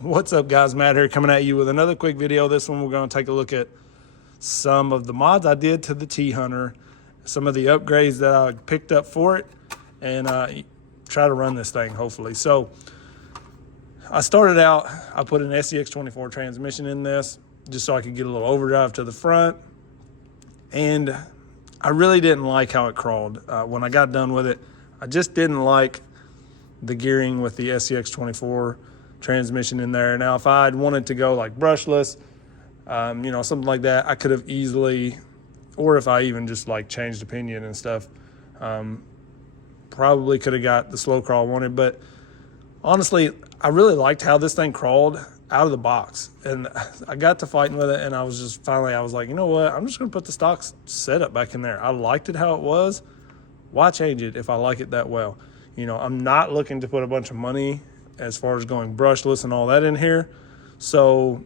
What's up guys, Matt here coming at you with another quick video. This one we're going to take a look at some of the mods I did to the T Hunter, some of the upgrades that I picked up for it, and try to run this thing hopefully. So I started out, I put an FCX24 transmission in this just so I could get a little overdrive to the front, and I really didn't like how it crawled. When I got done with it, I just didn't like the gearing with the FCX24 transmission in there. Now if I'd wanted to go like brushless, you know, something like that, I could have easily, or if I even just like changed opinion and stuff, probably could have got the slow crawl I wanted. But honestly, I really liked how this thing crawled out of the box, and I got to fighting with it, and I was just finally, I was like, you know what, I'm just gonna put the stock setup back in there. I liked it how it was. Why change it if I like it that well? You know, I'm not looking to put a bunch of money as far as going brushless and all that in here, so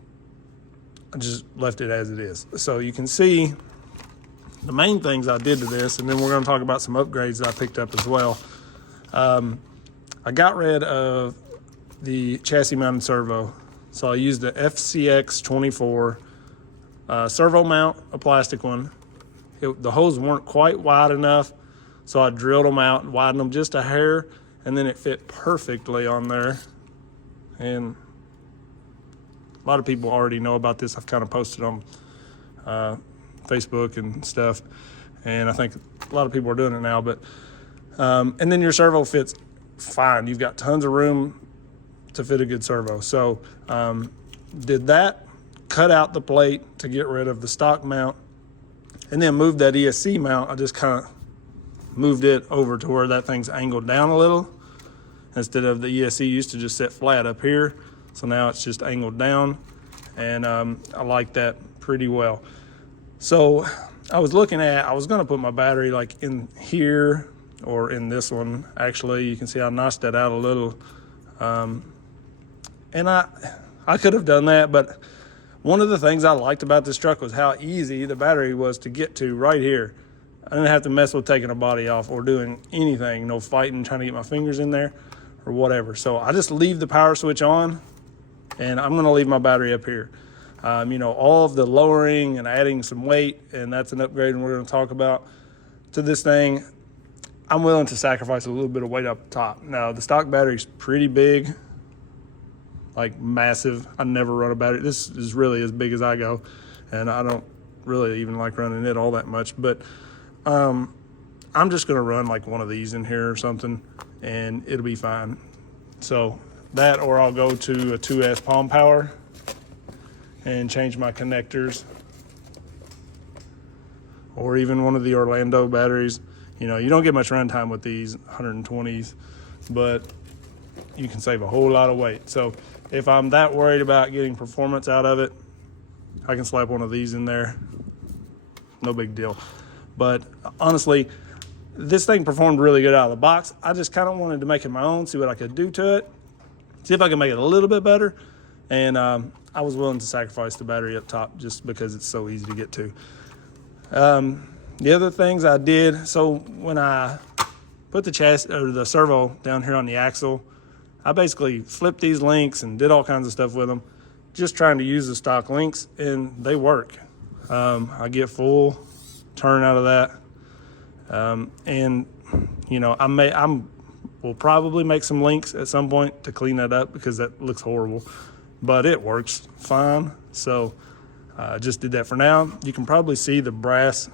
I just left it as it is. So you can see the main things I did to this, and then we're going to talk about some upgrades that I picked up as well. I got rid of the chassis mounted servo, so I used the FCX24 servo mount, a plastic one. The holes weren't quite wide enough, so I drilled them out and widened them just a hair, and then it fit perfectly on there. And a lot of people already know about this. I've kind of posted on Facebook and stuff, and I think a lot of people are doing it now. But and then your servo fits fine. You've got tons of room to fit a good servo. So did that, cut out the plate to get rid of the stock mount, and then moved that ESC mount. I just kind of moved it over to where that thing's angled down a little, instead of the ESC used to just sit flat up here. So now it's just angled down, and I like that pretty well. So I was looking at, I was gonna put my battery like in here or in this one. Actually, you can see I notched that out a little. And I could have done that, but one of the things I liked about this truck was how easy the battery was to get to right here. I didn't have to mess with taking a body off or doing anything, no fighting, trying to get my fingers in there or whatever. So I just leave the power switch on, and I'm gonna leave my battery up here. You know, all of the lowering and adding some weight, and that's an upgrade we're gonna talk about to this thing. I'm willing to sacrifice a little bit of weight up top. Now, the stock battery's pretty big, like massive. I never run a battery. This is really as big as I go, and I don't really even like running it all that much. But I'm just gonna run like one of these in here or something, and it'll be fine. So that, or I'll go to a 2S Palm Power and change my connectors, or even one of the Orlando batteries. You know, you don't get much runtime with these 120s, but you can save a whole lot of weight. So if I'm that worried about getting performance out of it, I can slap one of these in there, no big deal. But honestly, this thing performed really good out of the box. I just kind of wanted to make it my own, see what I could do to it, see if I can make it a little bit better. And I was willing to sacrifice the battery up top just because it's so easy to get to. The other things I did, so when I put the chassis or the servo down here on the axle, I basically flipped these links and did all kinds of stuff with them, just trying to use the stock links, and they work. I get full turn out of that. And you know, we'll probably make some links at some point to clean that up because that looks horrible, but it works fine. So I just did that for now. You can probably see the brass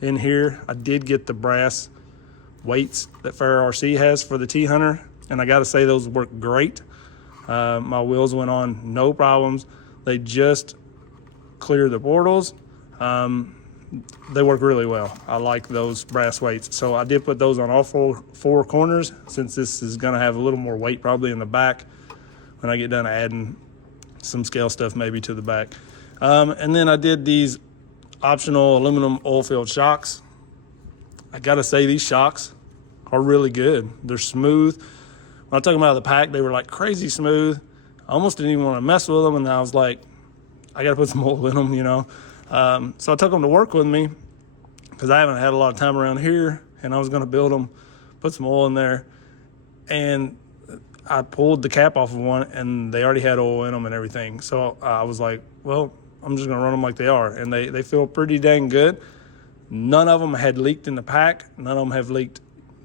in here. I did get the brass weights that FRC has for the T Hunter, and I gotta say those work great. My wheels went on no problems. They just clear the portals. They work really well. I like those brass weights. So I did put those on all four corners, since this is gonna have a little more weight probably in the back when I get done adding some scale stuff maybe to the back. And then I did these optional aluminum oil-filled shocks. I gotta say, these shocks are really good. They're smooth. When I took them out of the pack, they were like crazy smooth. I almost didn't even want to mess with them, and I was like, I gotta put some oil in them, you know. So I took them to work with me because I haven't had a lot of time around here, and I was gonna build them, put some oil in there, and I pulled the cap off of one and they already had oil in them and everything. So I was like, well, I'm just gonna run them like they are. And they feel pretty dang good. None of them had leaked in the pack. None of them have leaked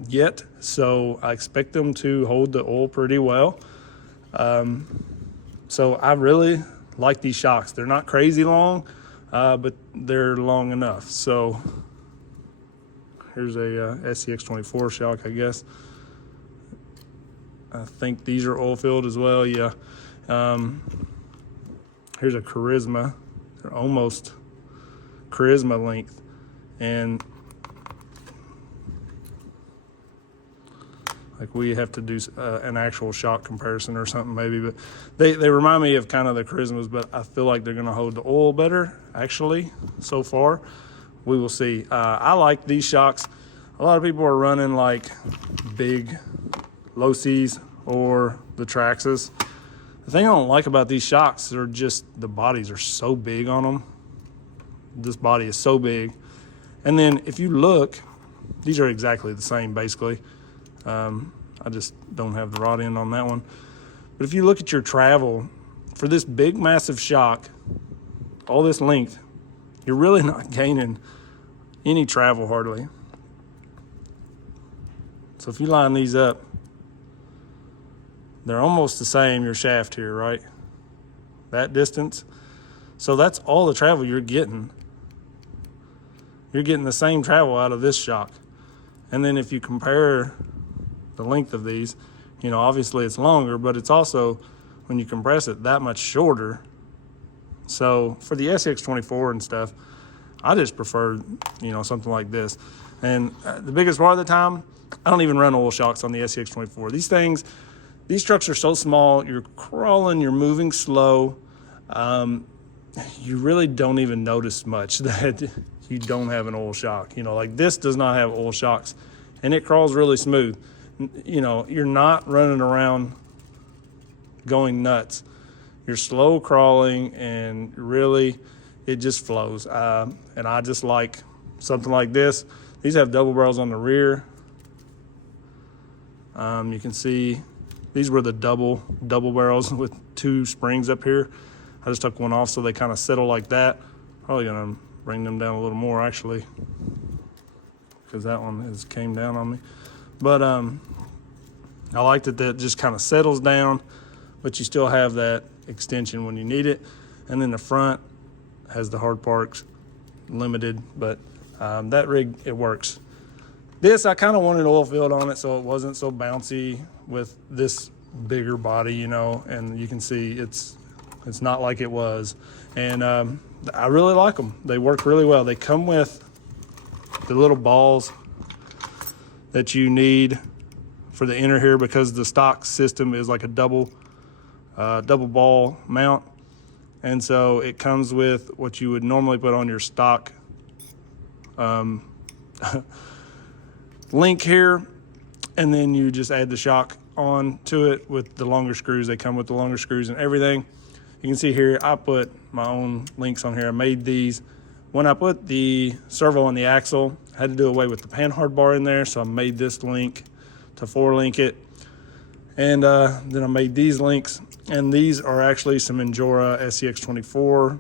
yet. So I expect them to hold the oil pretty well. So I really like these shocks. They're not crazy long, but they're long enough. So here's a FCX24 shock, I guess. I think these are oil filled as well, yeah. Here's a Charisma. They're almost Charisma length. And like we have to do an actual shock comparison or something maybe, but they remind me of kind of the Charismas, but I feel like they're gonna hold the oil better, actually, so far. We will see. I like these shocks. A lot of people are running like big low C's or the Traxxas. The thing I don't like about these shocks are just the bodies are so big on them. This body is so big. And then if you look, these are exactly the same basically. I just don't have the rod end on that one. But if you look at your travel, for this big massive shock, all this length, you're really not gaining any travel hardly. So if you line these up, they're almost the same, your shaft here, right? That distance. So that's all the travel you're getting. You're getting the same travel out of this shock. And then if you compare the length of these, you know, obviously it's longer, but it's also, when you compress it, that much shorter. So for the FCX24 and stuff, I just prefer, you know, something like this. And the biggest part of the time, I don't even run oil shocks on the FCX24. These things, these trucks are so small, you're crawling, you're moving slow. You really don't even notice much that you don't have an oil shock. You know, like this does not have oil shocks and it crawls really smooth. You know, you're not running around going nuts. You're slow crawling and really it just flows. And I just like something like this. These have double barrels on the rear. You can see these were the double barrels with 2 springs up here. I just took one off so they kind of settle like that. Probably gonna bring them down a little more actually, because that one came down on me. But I like that just kind of settles down, but you still have that extension when you need it. And then the front has the hard parks limited, but that rig, it works. This, I kind of wanted oil filled on it so it wasn't so bouncy with this bigger body, you know, and you can see it's not like it was. And I really like them. They work really well. They come with the little balls that you need for the inner here, because the stock system is like a double ball mount. And so it comes with what you would normally put on your stock link here, and then you just add the shock on to it with the longer screws. They come with the longer screws and everything. You can see here, I put my own links on here. I made these. When I put the servo on the axle, I had to do away with the panhard bar in there, so I made this link to 4-link it. And then I made these links, and these are actually some Injora SCX24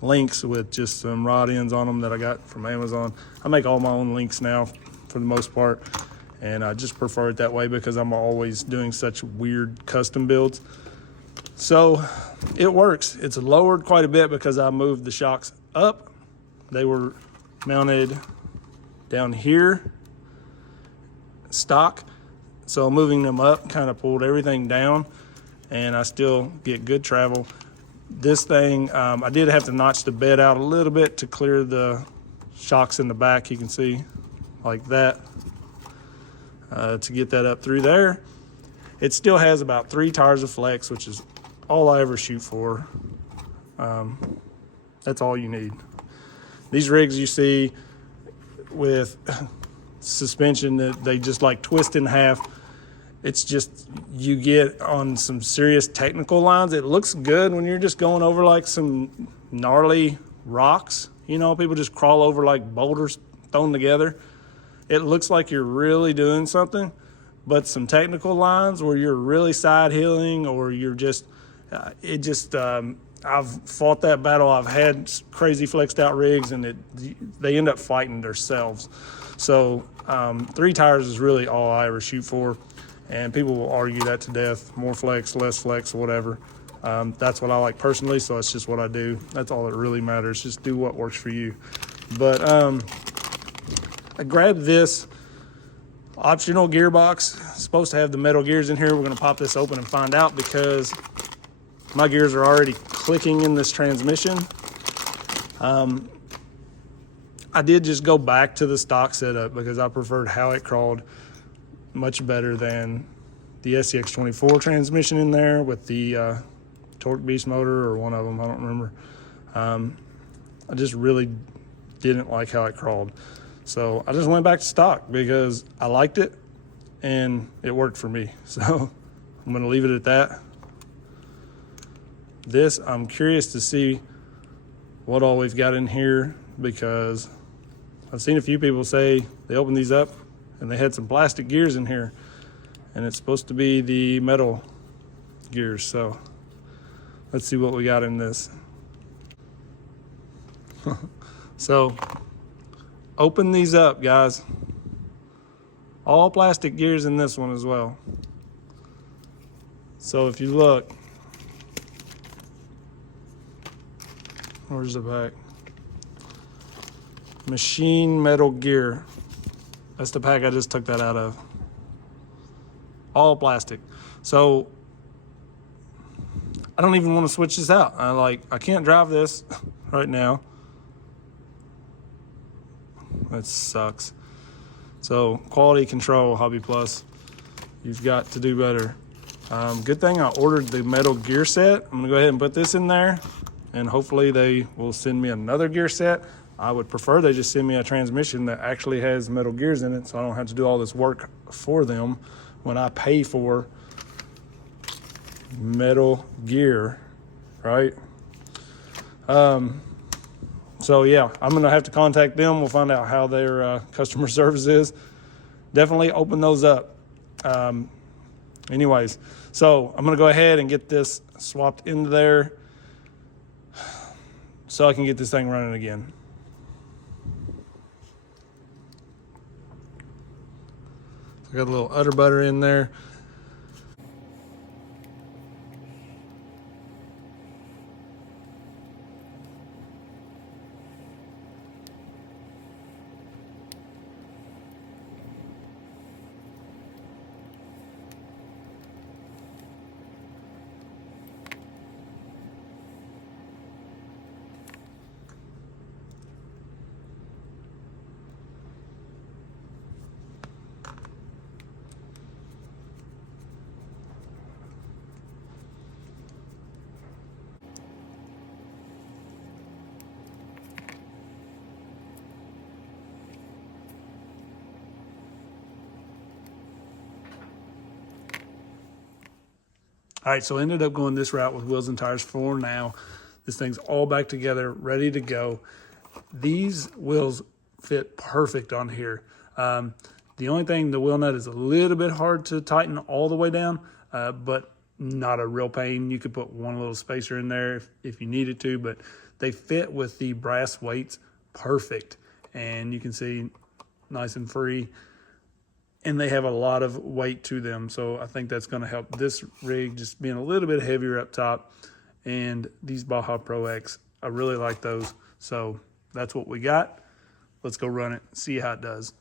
links with just some rod ends on them that I got from Amazon. I make all my own links now for the most part, and I just prefer it that way because I'm always doing such weird custom builds. So it works. It's lowered quite a bit because I moved the shocks up. They were mounted down here stock, so moving them up kind of pulled everything down, and I still get good travel. This thing, I did have to notch the bed out a little bit to clear the shocks in the back. You can see like that, to get that up through there. It still has about 3 tires of flex, which is all I ever shoot for. That's all you need. These rigs you see with suspension that they just like twist in half, it's just, you get on some serious technical lines. It looks good when you're just going over like some gnarly rocks. You know, people just crawl over like boulders thrown together. It looks like you're really doing something, but some technical lines where you're really side hilling, or you're just, I've fought that battle. I've had crazy flexed out rigs, and they end up fighting themselves. So 3 tires is really all I ever shoot for, and people will argue that to death. More flex, less flex, whatever. That's what I like personally, so it's just what I do. That's all that really matters. Just do what works for you. But I grabbed this optional gearbox. It's supposed to have the metal gears in here. We're going to pop this open and find out, because my gears are already clicking in this transmission. I did just go back to the stock setup because I preferred how it crawled much better than the FCX24 transmission in there with the Torque Beast motor, or one of them, I don't remember. I just really didn't like how it crawled. So I just went back to stock because I liked it and it worked for me. So I'm gonna leave it at that. This, I'm curious to see what all we've got in here, because I've seen a few people say they opened these up and they had some plastic gears in here, and it's supposed to be the metal gears. So let's see what we got in this. So open these up, guys. All plastic gears in this one as well. So if you look, where's the back? Machine metal gear. That's the pack I just took that out of. All plastic. So I don't even want to switch this out. I can't drive this right now. That sucks. So quality control, HobbyPlus. You've got to do better. Good thing I ordered the metal gear set. I'm gonna go ahead and put this in there, and hopefully they will send me another gear set. I would prefer they just send me a transmission that actually has metal gears in it, so I don't have to do all this work for them when I pay for metal gear, right? So yeah, I'm gonna have to contact them. We'll find out how their customer service is. Definitely open those up. Anyways, so I'm gonna go ahead and get this swapped into there so I can get this thing running again. I got a little udder butter in there. All right, so I ended up going this route with wheels and tires for now. This thing's all back together, ready to go. These wheels fit perfect on here. The only thing, the wheel nut is a little bit hard to tighten all the way down, but not a real pain. You could put one little spacer in there if you needed to, but they fit with the brass weights perfect. And you can see nice and free. And they have a lot of weight to them, so I think that's going to help this rig just being a little bit heavier up top. And these Baja Pro X, I really like those. So that's what we got. Let's go run it, see how it does.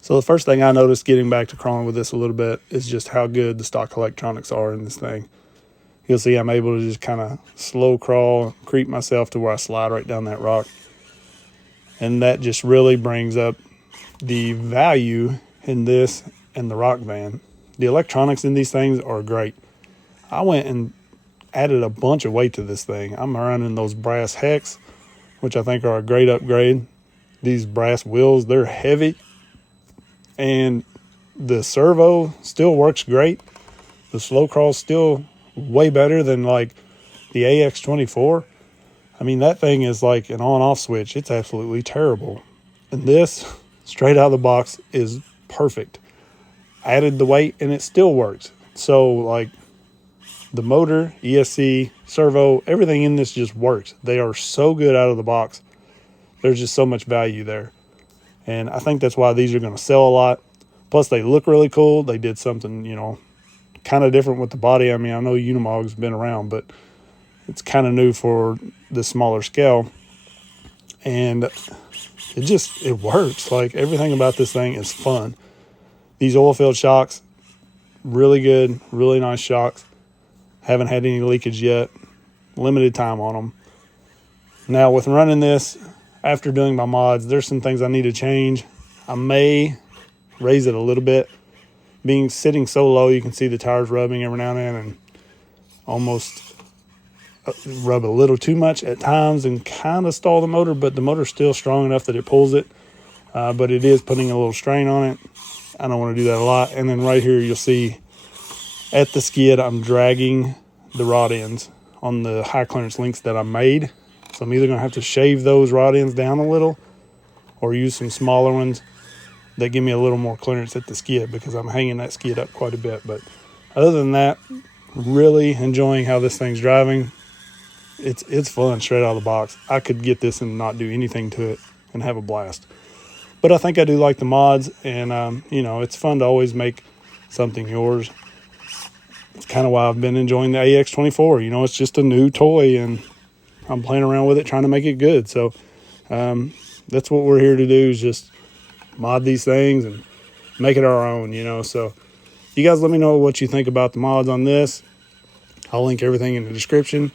So the first thing I noticed getting back to crawling with this a little bit is just how good the stock electronics are in this thing. You'll see I'm able to just kind of slow crawl, creep myself to where I slide right down that rock. And that just really brings up the value in this and the rock van. The electronics in these things are great. I went and added a bunch of weight to this thing. I'm running those brass hex, which I think are a great upgrade. These brass wheels, they're heavy, and the servo still works great. The slow crawl's still way better than like the AX24. I mean, that thing is like an on-off switch. It's absolutely terrible. And this, straight out of the box, is perfect. added the weight and it still works. So like the motor, ESC, servo, everything in this just works. They are so good out of the box. There's just so much value there. And I think that's why these are going to sell a lot. Plus they look really cool. They did something, you know, kind of different with the body. I mean, I know Unimog's been around, but it's kind of new for the smaller scale. And it works. Like everything about this thing is fun. These oil filled shocks, really good, really nice shocks. Haven't had any leakage yet. Limited time on them. Now with running this, after doing my mods, there's some things I need to change. I may raise it a little bit. Sitting so low, you can see the tires rubbing every now and then, and almost rub a little too much at times and kind of stall the motor, but the motor's still strong enough that it pulls it. But it is putting a little strain on it. I don't want to do that a lot. And then right here, you'll see at the skid, I'm dragging the rod ends on the high clearance links that I made. So I'm either going to have to shave those rod ends down a little or use some smaller ones that give me a little more clearance at the skid, because I'm hanging that skid up quite a bit. But other than that, really enjoying how this thing's driving. It's fun straight out of the box. I could get this and not do anything to it and have a blast. But I think I do like the mods, and you know, it's fun to always make something yours. It's kind of why I've been enjoying the AX24. You know, it's just a new toy, and I'm playing around with it, trying to make it good. So that's what we're here to do, is just mod these things and make it our own, you know. So you guys let me know what you think about the mods on this. I'll link everything in the description.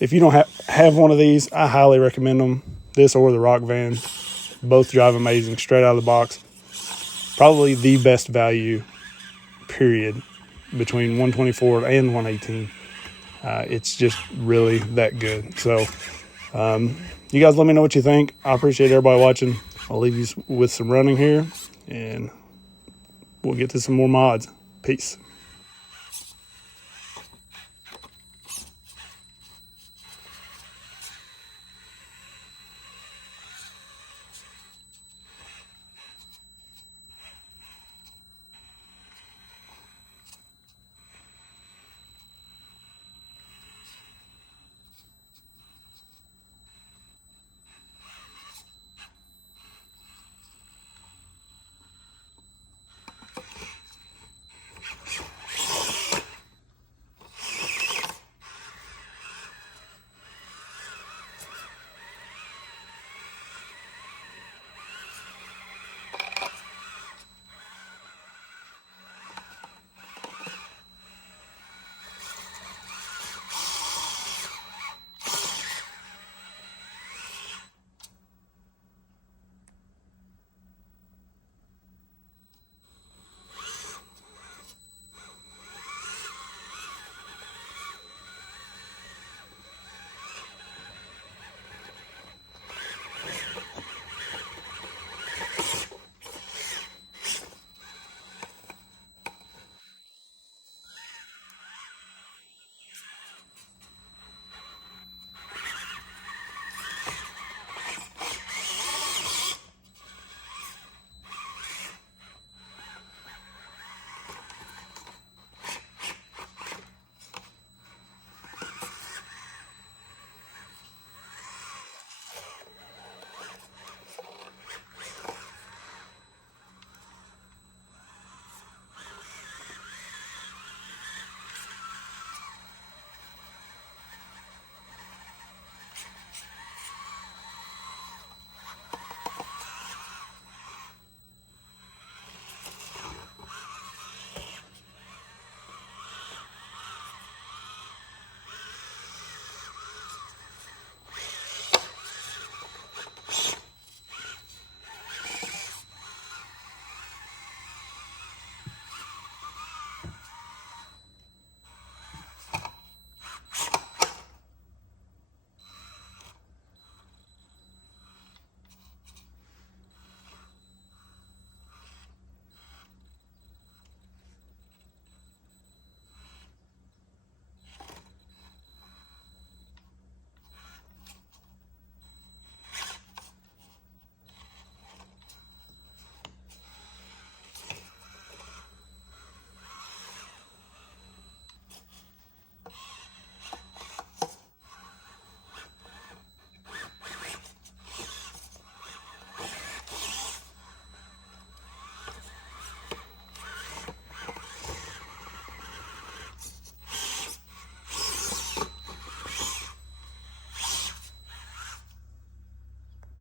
If you don't have one of these, I highly recommend them. This or the Rock Van. Both drive amazing, straight out of the box. Probably the best value, period, between 124 and 118. It's just really that good. So you guys let me know what you think. I appreciate everybody watching. I'll leave you with some running here, and we'll get to some more mods. Peace.